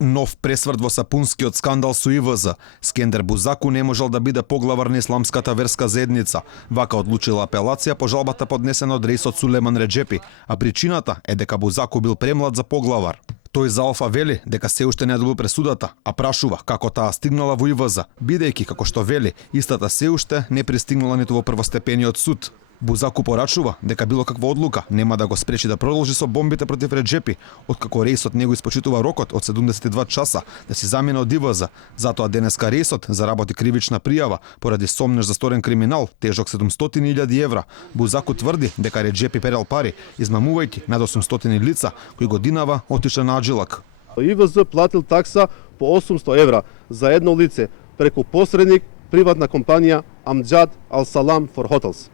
Нов пресврт во сапунскиот скандал со ИВЗ. Скендер Бузаку не можел да биде поглавар на исламската верска заедница. Вака одлучила апелација по жалбата поднесена од рейсот Сулеман Реджепи, а причината е дека Бузаку бил премлад за поглавар. Тој за Алфа вели дека се уште не добил пресудата, а прашува како таа стигнала во ИВЗ, бидејќи како што вели, истата се уште не пристигнала ниту во првостепениот суд. Бузаку порачува дека било каква одлука нема да го спречи да продолжи со бомбите против Реджепи, откако рейсот него испочитува рокот од 72 часа да си замине од ИВЗ. Затоа денеска рейсот заработи кривична пријава поради сомнеж за сторен криминал, тежок 700.000 евра. Бузаку тврди дека Реджепи перел пари, измамувајќи над 800 лица кои годинава отишле на аджилак. ИВЗ платил такса по 800 евра за едно лице преку посредник приватна компанија Amjad Al Salam for Hotels.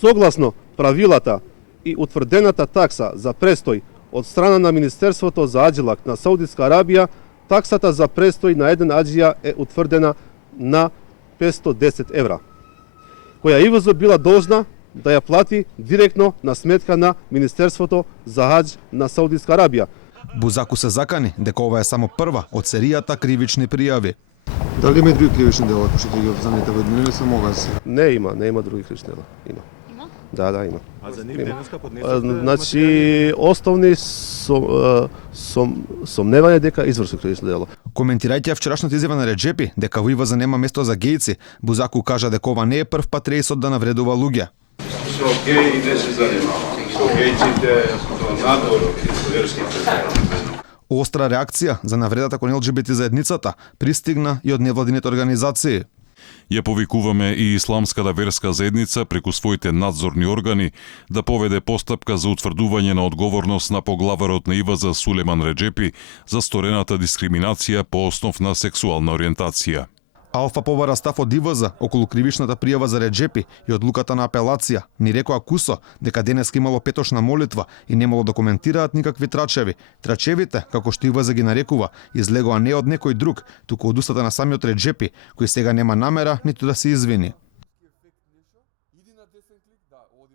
Согласно правилата и утврдената такса за престој од страна на Министерството за аджилак на Саудитска Арабија, таксата за престој на еден аџија е утврдена на 510 евра, која ИВЗ била должна да ја плати директно на сметка на Министерството за адж на Саудитска Арабија. Бузаку се закани дека ова е само прва од серијата кривични пријави. Дали има други кривични дела кои што ги обвинете во едно или само ова? Не има други кривични дела. Има. Да, има. А за нив денеска поднесете? Значи, основни сомневање дека изврши кривично дело. Коментирајќи вчерашната изјава на Реджепи дека во ИВЗ нема место за гејци, Бузаку кажа дека ова не е прв пат рейсот да навредува луѓе. Со геи не се занимава. Со гејците до надвор и верските. Остра реакција за навредата кон ЛГБТ заедницата пристигна и од невладините организации. Ја повикуваме и исламската верска заедница преку своите надзорни органи да поведе постапка за утврдување на одговорност на поглаварот на ИВЗ Сулеман Реджепи за сторената дискриминација по основ на сексуална ориентација. Алфа побара став од ИВЗ околу кривичната пријава за Реджепи и одлуката на апелација. Ни рекоа кусо дека денеска имало петошна молитва и немало да коментираат никакви трачеви. Трачевите, како што ИВЗ ги нарекува, излегоа не од некој друг, туку од устата на самиот Реджепи, кој сега нема намера ниту да се извини.